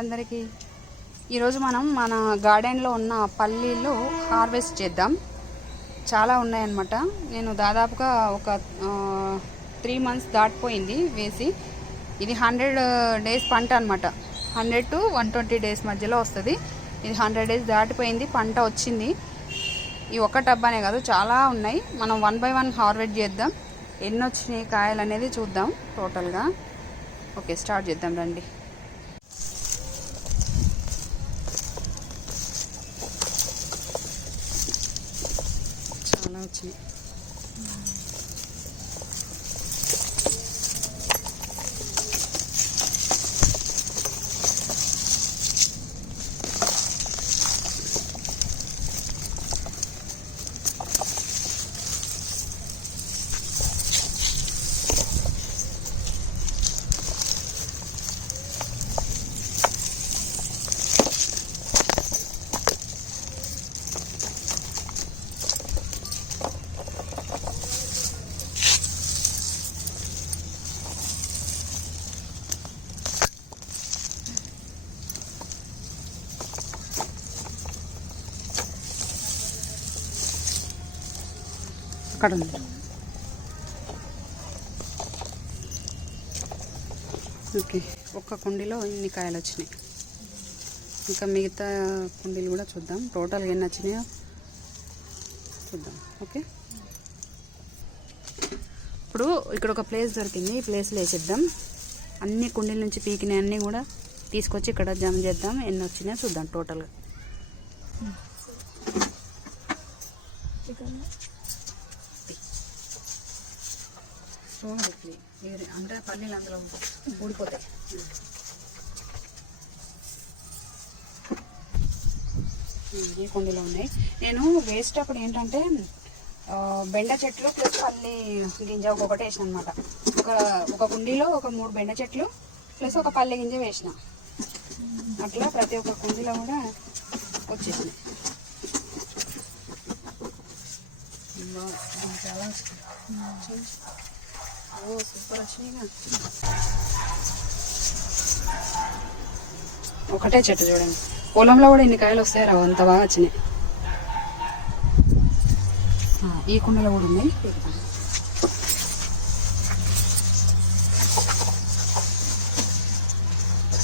అందరికీ. ఈరోజు మనం మన గార్డెన్లో ఉన్న పల్లీలు హార్వెస్ట్ చేద్దాం. చాలా ఉన్నాయన్నమాట. నేను దాదాపుగా ఒక 3 months దాటిపోయింది వేసి. ఇది 100 days పంట అనమాట. 100 to 120 days మధ్యలో వస్తుంది. ఇది 100 days దాటిపోయింది, పంట వచ్చింది. ఈ ఒక్క టబ్బానే కాదు, చాలా ఉన్నాయి. మనం 1 by 1 హార్వెస్ట్ చేద్దాం. ఎన్ని వచ్చినాయి కాయలు అనేది చూద్దాం టోటల్గా. ఓకే, స్టార్ట్ చేద్దాం రండి. చాలా వచ్చినాయి. అక్కడ ఉంది. ఓకే, ఒక్క కుండీలో ఇన్ని కాయలు వచ్చినాయి. ఇంకా మిగతా కుండీలు కూడా చూద్దాం, టోటల్గా ఎన్ని వచ్చినాయో చూద్దాం. ఓకే, ఇప్పుడు ఇక్కడ ఒక ప్లేస్ దొరికింది, ఈ ప్లేస్లో వేసేద్దాం. అన్ని కుండీల నుంచి పీకినాయి అన్నీ కూడా తీసుకొచ్చి ఇక్కడ జమ చేద్దాం. ఎన్ని వచ్చినాయో చూద్దాం టోటల్గా. అంటే పల్లీలు అందులో ఊడిపోతాయి. ఈ కుండీలో ఉన్నాయి. నేను వేస్ట్ అప్పుడు ఏంటంటే బెండ చెట్లు ప్లస్ పల్లి గింజ ఒక్కొక్కటి వేసిన అనమాట. ఒక కుండీలో ఒక 3 బెండ చెట్లు ప్లస్ ఒక పల్లి గింజ వేసిన. అట్లా ప్రతి ఒక్క కుండీలో కూడా వచ్చేసినాయి. చాలా సూపర్ వచ్చినాయిగా. ఒకటే చెట్టు చూడండి, పొలంలో కూడా ఎన్ని కాయలు వస్తాయి రావు, అంత బాగా వచ్చినాయి. ఈ కుండలో కూడా ఉన్నాయి.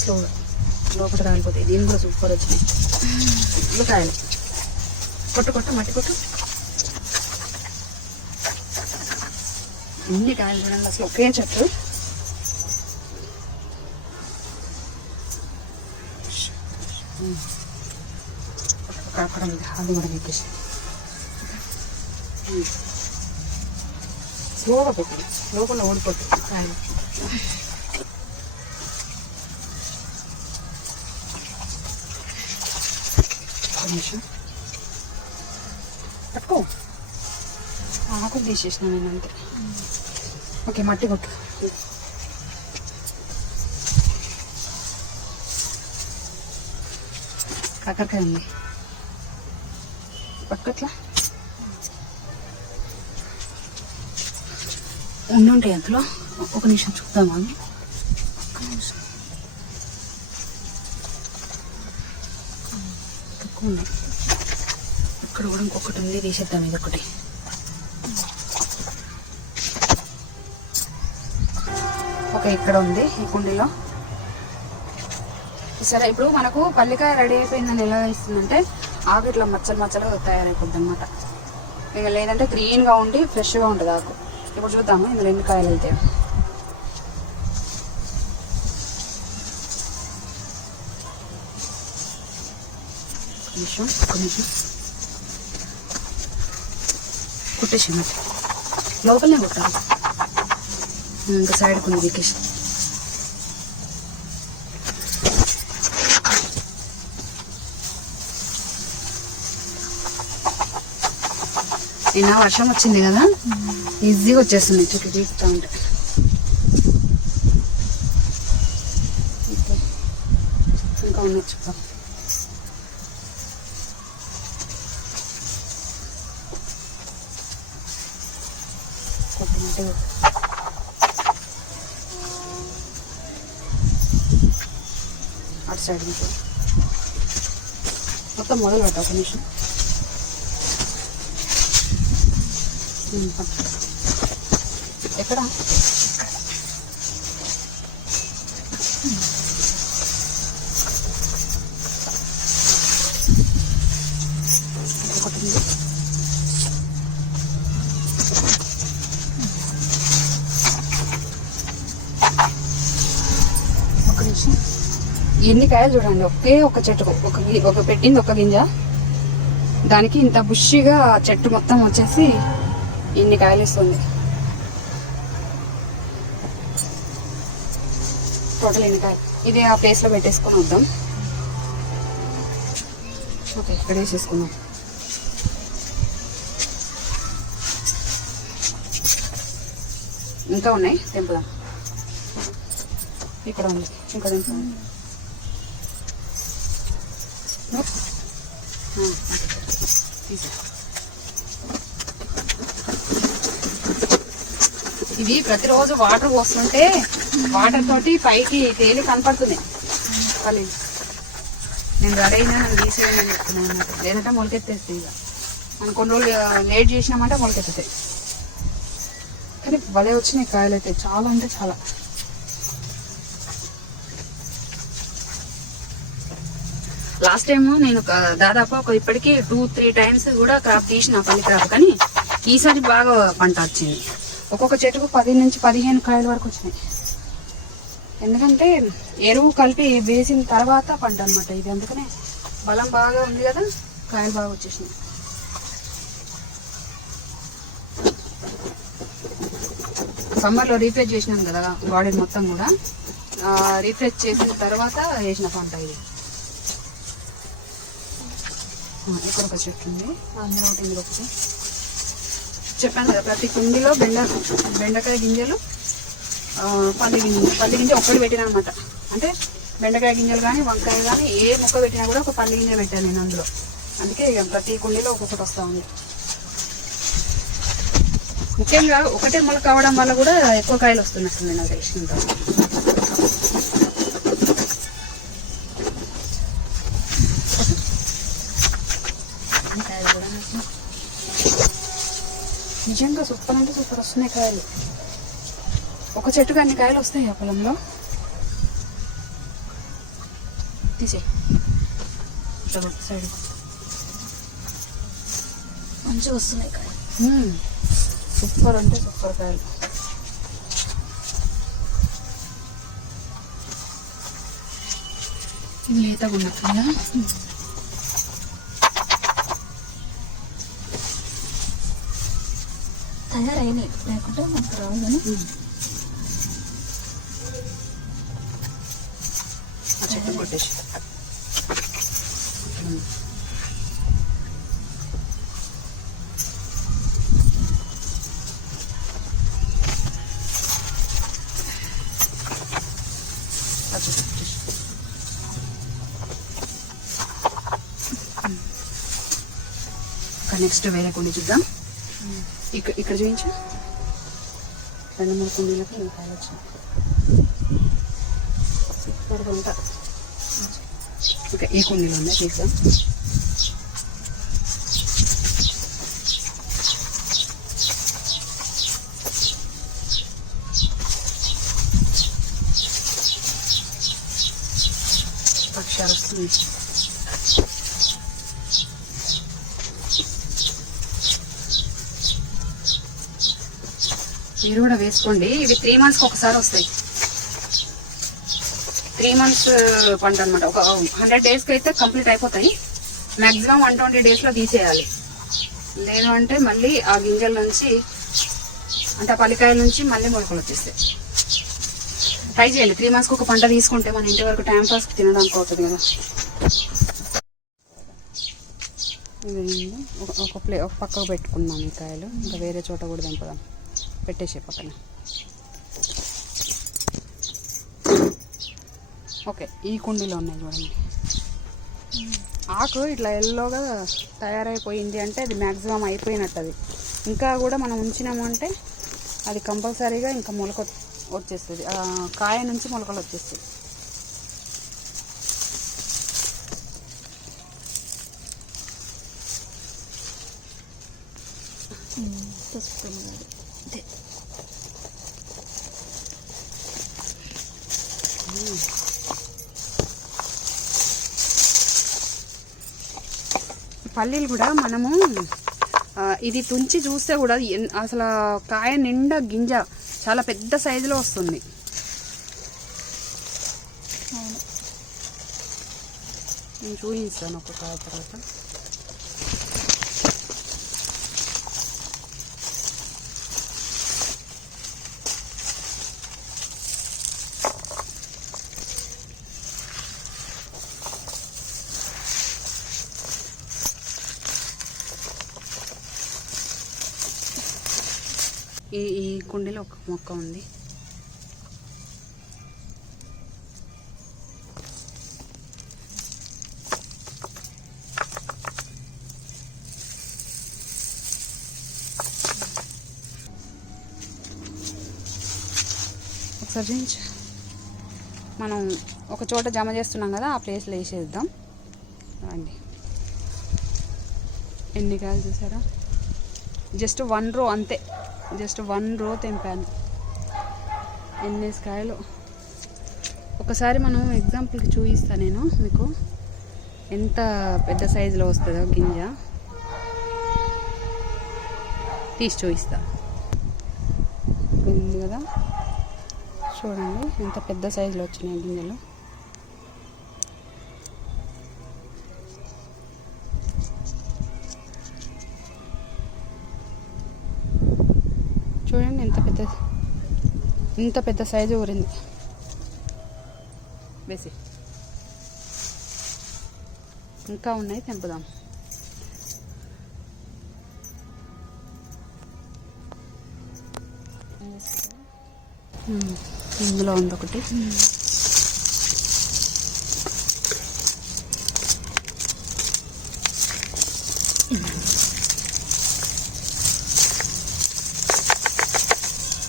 స్లోగా లోపల కాలిపోతాయి. దీని కూడా సూపర్ వచ్చినాయి. ఇప్పుడు కాయలు కొట్టు మట్టి కొట్టు. ఇన్ని కాయలు చూడండి, అసలు ఒకే చెట్టు. అక్కడ అది కూడా పెట్టేసి స్లోగా పెట్టండి, లోపల ఓడిపోతుంది కాయలు. నిమిషం పట్టుకో, ఆకులు తీసేసిన నేను అంతే. ఓకే, మట్టి కొట్టు. కాకరకాయ ఉంది, పట్టుకట్లా ఉండుంటాయి అందులో. ఒక నిమిషం చూద్దామా, ఒక్క నిమిషం. తక్కువ ఉన్నాయి. ఇక్కడ కూడా ఇంకొకటి ఉంది, తీసేద్దాం. ఇది ఒకటి. ఓకే, ఇక్కడ ఉంది ఈ కుండీలో. సరే, ఇప్పుడు మనకు పల్లికాయ రెడీ అయిపోయిందని ఎలా ఇస్తుందంటే ఆకు ఇట్లా మచ్చలు తయారైపోద్ది అనమాట. ఇక లేదంటే గ్రీన్గా ఉండి ఫ్రెష్గా ఉంటుంది ఆకు. ఇప్పుడు చూద్దాము ఇందులో ఎన్ని కాయలు అయితే. కొంచెం కుట్టేసి మట్టి లోపలనే కుట్టాలి. ఇంకా సైడ్ కొన్ని దిక్కేసి. నిన్న వర్షం వచ్చింది కదా, ఈజీగా వచ్చేస్తుంది చుట్టూ తీస్తూ ఉంటే. ఇంకా ఉన్నాయి చుట్టూ. కొట్టినట్టు సైడ్ నుంచి మొత్తం మొదలు పెట్ట ఒక నిమిషం. ఎక్కడ ఒకటి ఎన్ని కాయలు చూడండి, ఒకే ఒక చెట్టుకు ఒక పెట్టింది ఒక గింజ, దానికి ఇంత బుషిగా చెట్టు మొత్తం వచ్చేసి ఇన్ని కాయలు ఇస్తుంది. టోటల్ ఎన్ని కాయలు. ఇది ఆ ప్లేస్లో పెట్టేసుకొని వద్దాం. ఓకే, ఇక్కడ వేసేసుకుందాం. ఇంకా ఉన్నాయి, తెంపుదాం. ఇక్కడ ఉంది, ఇంకా తెంపుదాం. ఇవి ప్రతిరోజు వాటర్ పోస్తుంటే వాటర్ తోటి పైకి తేలి కనపడుతుంది. పల్లి నేను రెడీ అయినా నన్ను తీసేయని చెప్తున్నాను అన్నమాట. లేదంటే మొలకెత్తేస్తాయి. ఇక మనం కొన్ని రోజులు లేట్ చేసినామంటే మొలకెత్తుతాయి. కానీ భలే వచ్చినాయి కాయలు అయితే, చాలా అంటే చాలా. లాస్ట్ టైము నేను దాదాపు ఇప్పటికీ 2-3 టైమ్స్ కూడా క్రాప్ తీసిన పల్లి క్రాప్, కానీ ఈసారి బాగా పంట వచ్చింది. ఒక్కొక్క చెట్టుకు 10 నుంచి 15 కాయల వరకు వచ్చినాయి. ఎందుకంటే ఎరువు కలిపి వేసిన తర్వాత పంట అనమాట ఇది. అందుకనే బలం బాగా ఉంది కదా, కాయలు బాగా వచ్చేసినాయి. సమ్మర్లో రీఫ్రెష్ చేసినాం కదా బాడీ మొత్తం కూడా, రీఫ్రెష్ చేసిన తర్వాత వేసిన పంట ఇది. ఇక్కడ ఒక చెట్టు ఉంది, అందులో ఒకటి ఇందులో ఒకటి. చెప్పాను కదా ప్రతి కుండీలో బెండకాయ గింజలు, పల్లి గింజ ఒక్కటి పెట్టినా అనమాట. అంటే బెండకాయ గింజలు కానీ వంకాయ కానీ ఏ మొక్క పెట్టినా కూడా ఒక పల్లి గింజ పెట్టాను నేను అందులో. అందుకే ఇక ప్రతి కుండీలో ఒక్కొక్కటి వస్తూ ఉంది. ముఖ్యంగా ఒకటే మొలక కావడం వల్ల కూడా ఎక్కువ కాయలు వస్తున్నట్టుంది నాకు తెలిసినంత. నిజంగా సూపర్ అంటే సూపర్ వస్తున్నాయి కాయలు. ఒక చెట్టుకు అన్ని కాయలు వస్తాయి ఆ పొలంలో. తీసే సైడ్ మంచిగా వస్తున్నాయి కాయలు. సూపర్ అంటే సూపర్ కాయలు. ఇది లేతగా ఉన్నట్టుందా? తయారైనాయి, లేకుంటే మాకు రావు. కానీ చెట్టు కొట్టేసి నెక్స్ట్ వేరే కుండి చూద్దాం. ఇక్కడ చూపించు. 2-3 కుండీలకు ఇంకా కాయలు వచ్చినాయి. ఓకే, ఈ కుండీలో ఉన్నాయి, తీద్దాం. పక్షాలు వస్తుంది. మీరు కూడా వేసుకోండి. ఇవి 3 మంత్స్కి ఒకసారి వస్తాయి. 3 మంత్స్ పంట అనమాట. ఒక 100 డేస్కి అయితే కంప్లీట్ అయిపోతాయి. మ్యాక్సిమం 120 డేస్లో తీసేయాలి. లేదు అంటే మళ్ళీ ఆ గింజల నుంచి, అంటే ఆ పల్లికాయల నుంచి మళ్ళీ మొలకలు వచ్చేస్తాయి. ట్రై చేయండి. 3 మంత్స్కి ఒక పంట తీసుకుంటే మన ఇంటి వరకు టైం పాస్కి తినడానికి అవుతుంది కదా. ఒక పక్కకు పెట్టుకుందాం ఈ కాయలు. ఇంకా వేరే చోట కూడా దింపుదాం. పెట్టేసే పక్కన. ఓకే, ఈ కుండీలో ఉన్నాయి చూడండి. ఆకు ఇట్లా ఎల్లోగా తయారైపోయింది అంటే అది మ్యాక్సిమం అయిపోయినట్టు. అది ఇంకా కూడా మనం ఉంచినాము అంటే అది కంపల్సరీగా ఇంకా మొలక వచ్చేస్తుంది. కాయ నుంచి మొలకలు వచ్చేస్తాయి. పుస్తకం అది. ఇదే. పల్లీలు కూడా మనము ఇది తుంచి చూస్తే కూడా అసలు కాయ నిండా గింజ చాలా పెద్ద సైజులో వస్తుంది. అవును. నేను చూపిస్తాను ఒక కాయ తర్వాత. ఈ కుండీలో ఒక మొక్క ఉంది. ఒకసారి చూపించు. మనం ఒక చోట జమ చేస్తున్నాం కదా, ఆ ప్లేస్లో వేసేద్దాం. రండి, ఎన్ని కాయలు చూసారా? జస్ట్ 1 రో అంతే, జస్ట్ 1 రో తెంపాను. ఎన్ని కాయలు ఒకసారి మనం ఎగ్జాంపుల్కి చూపిస్తాను నేను మీకు, ఎంత పెద్ద సైజులో వస్తుందో గింజ తీసి చూపిస్తా. ఉంది కదా, చూడండి ఎంత పెద్ద సైజులో వచ్చినాయి గింజలు. చూడండి ఎంత పెద్ద సైజు ఊరింది. వేసి ఇంకా ఉన్నాయి, తెంపుదాం. ఇందులో ఉంది ఒకటి.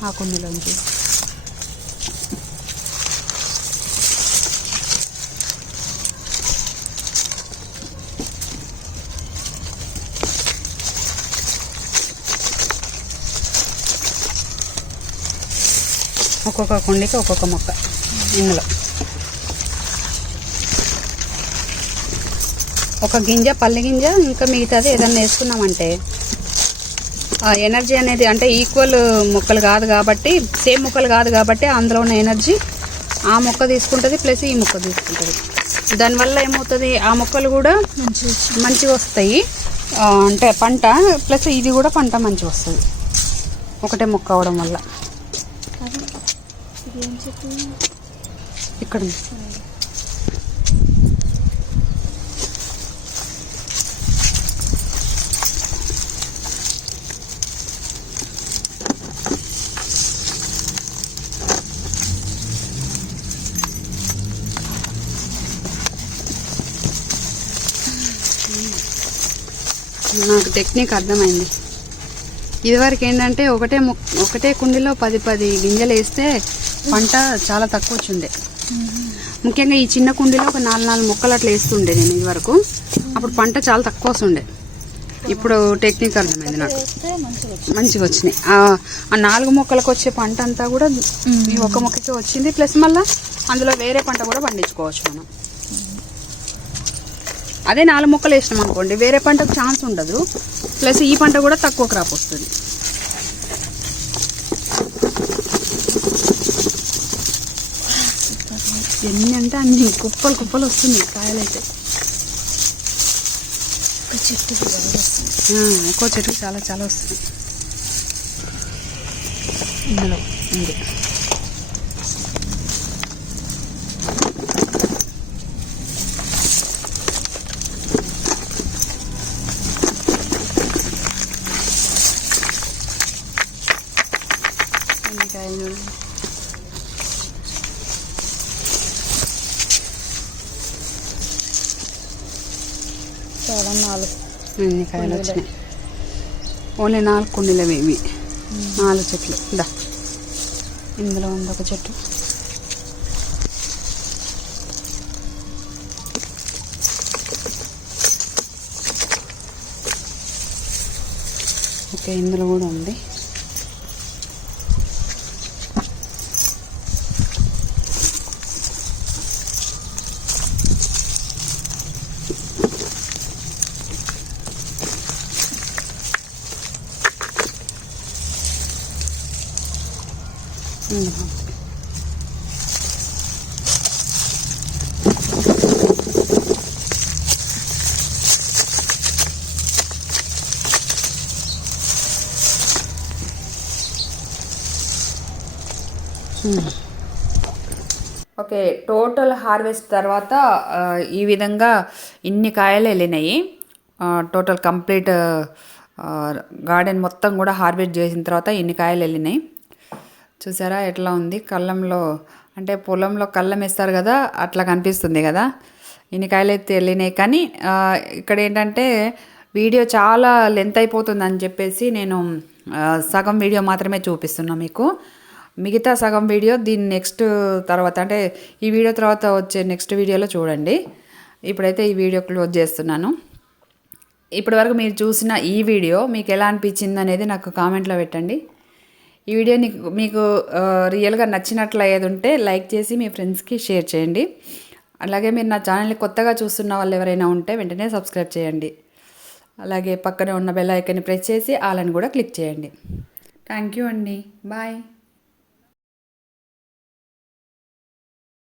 ఆ కుండీలోంచి ఒక్కొక్క కుండీకి ఒక్కొక్క మొక్క. ఇందులో ఒక గింజ, పల్లి గింజ, ఇంకా మిగతాది ఏదన్నా వేసుకున్నామంటే ఆ ఎనర్జీ అనేది, అంటే ఈక్వల్ మొక్కలు కాదు కాబట్టి, సేమ్ మొక్కలు కాదు కాబట్టి అందులో ఉన్న ఎనర్జీ ఆ మొక్క తీసుకుంటుంది, ప్లస్ ఈ మొక్క తీసుకుంటుంది. దానివల్ల ఏమవుతుంది, ఆ మొక్కలు కూడా మంచిగా వస్తాయి, అంటే పంట, ప్లస్ ఇది కూడా పంట మంచిగా వస్తుంది ఒకటే మొక్క అవడం వల్ల. ఇక్కడ నాకు టెక్నిక్ అర్థమైంది. ఇదివరకు ఏంటంటే ఒకటే కుండీలో 10 గింజలు వేస్తే పంట చాలా తక్కువ వచ్చిండే. ముఖ్యంగా ఈ చిన్న కుండీలో ఒక 4 మొక్కలు అట్లా వేస్తుండే నేను ఇదివరకు. అప్పుడు పంట చాలా తక్కువ వస్తుండే. ఇప్పుడు టెక్నిక్ అర్థమైంది నాకు, మంచిగా వచ్చినాయి. ఆ 4 మొక్కలకు వచ్చే పంట అంతా కూడా ఈ ఒక మొక్కకే వచ్చింది, ప్లస్ మళ్ళీ అందులో వేరే పంట కూడా పండించుకోవచ్చు మనం. అదే 4 మొక్కలు వేసినాం అనుకోండి, వేరే పంటకు ఛాన్స్ ఉండదు, ప్లస్ ఈ పంట కూడా తక్కువ క్రాప్ వస్తుంది. ఎన్ని అంటే అన్ని కుప్పలు వస్తుంది కాయలైతే. ఒక్కో చెట్టుకి చాలా వస్తుంది. ఇందులో ఉంది. కాయలు చాలా 4 ఎన్ని కాయలు వచ్చినాయి. ఓన్లీ 4 కుండీలవి ఇవి, 4 చెట్లు. దా, ఇందులో ఉంది ఒక చెట్టు. ఓకే, ఇందులో కూడా ఉంది. ఓకే, టోటల్ హార్వెస్ట్ తర్వాత ఈ విధంగా ఇన్ని కాయలు వెళ్ళినాయి. టోటల్ కంప్లీట్ గార్డెన్ మొత్తం కూడా హార్వెస్ట్ చేసిన తర్వాత ఇన్ని కాయలు వెళ్ళినాయి. చూసారా ఎట్లా ఉంది? కళ్ళంలో అంటే పొలంలో కళ్ళం వేస్తారు కదా, అట్లా కనిపిస్తుంది కదా. ఇన్ని కాయలు అయితే వెళ్ళినాయి. కానీ ఇక్కడ ఏంటంటే వీడియో చాలా లెంత్ అయిపోతుందని చెప్పేసి నేను సగం వీడియో మాత్రమే చూపిస్తున్నా మీకు. మిగతా సగం వీడియో దీని నెక్స్ట్ తర్వాత అంటే ఈ వీడియో తర్వాత వచ్చే నెక్స్ట్ వీడియోలో చూడండి. ఇప్పుడైతే ఈ వీడియో క్లోజ్ చేస్తున్నాను. ఇప్పటివరకు మీరు చూసిన ఈ వీడియో మీకు ఎలా అనిపించింది అనేది నాకు కామెంట్లో పెట్టండి. ఈ వీడియో మీకు రియల్గా నచ్చినట్లు అయ్యేది ఉంటే లైక్ చేసి మీ ఫ్రెండ్స్కి షేర్ చేయండి. అలాగే మీరు నా ఛానల్ని కొత్తగా చూస్తున్న వాళ్ళు ఎవరైనా ఉంటే వెంటనే సబ్స్క్రైబ్ చేయండి. అలాగే పక్కనే ఉన్న బెల్ ఐకాన్ని ప్రెస్ చేసి ఆల్ అని కూడా క్లిక్ చేయండి. థ్యాంక్ యూ అండి. బాయ్.